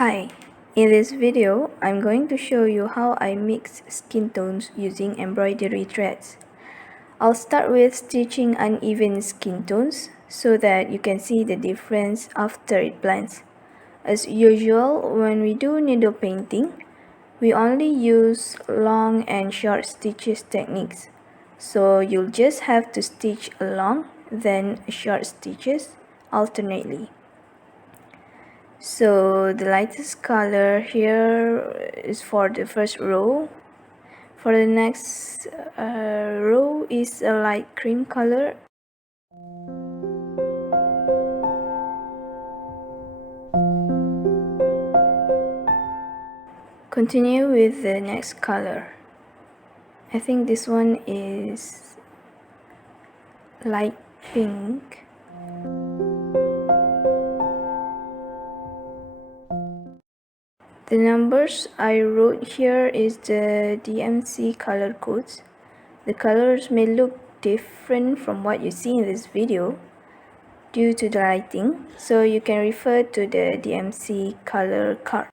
Hi, in this video, I'm going to show you how I mix skin tones using embroidery threads. I'll start with stitching uneven skin tones so that you can see the difference after it blends. As usual, when we do needle painting, we only use long and short stitches techniques. So you'll just have to stitch a long, then short stitches alternately. So the lightest color here is for the first row. For the next row is a light cream color. Continue with the next color. I think this one is light pink. The numbers I wrote here is the DMC color codes. The colors may look different from what you see in this video due to the lighting, so you can refer to the DMC color card.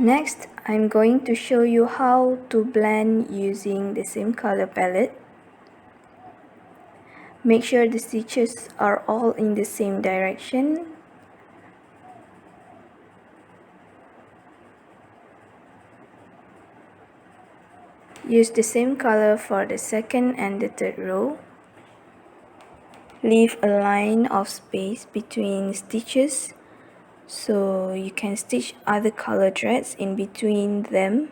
Next, I'm going to show you how to blend using the same color palette. Make sure the stitches are all in the same direction. Use the same color for the second and the third row. Leave a line of space between stitches so you can stitch other color threads in between them.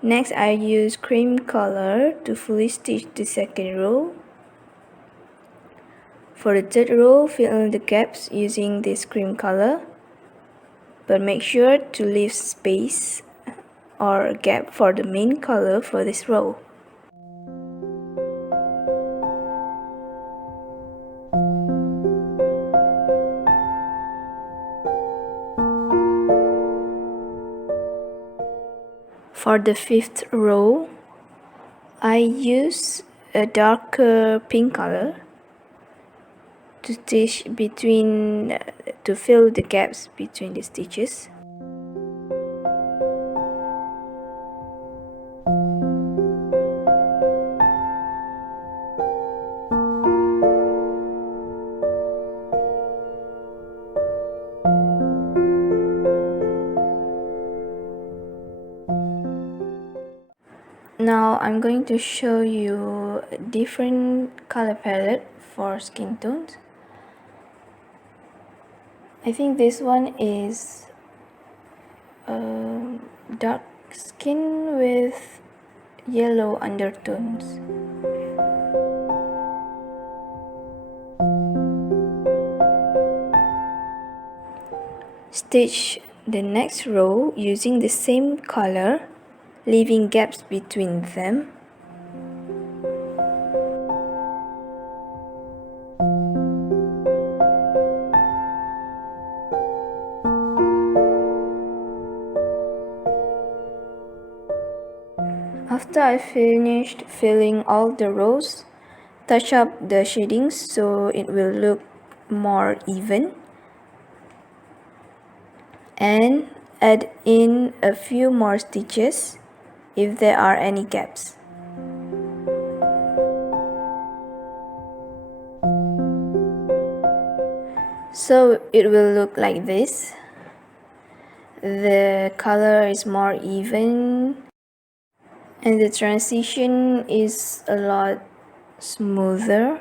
Next, I use cream color to fully stitch the second row. For the third row, fill in the gaps using this cream color, but make sure to leave space or gap for the main color for this row. For the fifth row, I use a darker pink color to stitch between to fill the gaps between the stitches. Now I'm going to show you a different color palette for skin tones. I think this one is dark skin with yellow undertones. Stitch the next row using the same color, leaving gaps between them. After I finished filling all the rows, touch up the shadings so it will look more even, and add in a few more stitches if there are any gaps. So it will look like this. The color is more even and the transition is a lot smoother.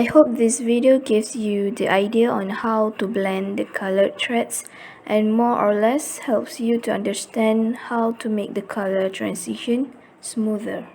I hope this video gives you the idea on how to blend the colored threads and more or less helps you to understand how to make the color transition smoother.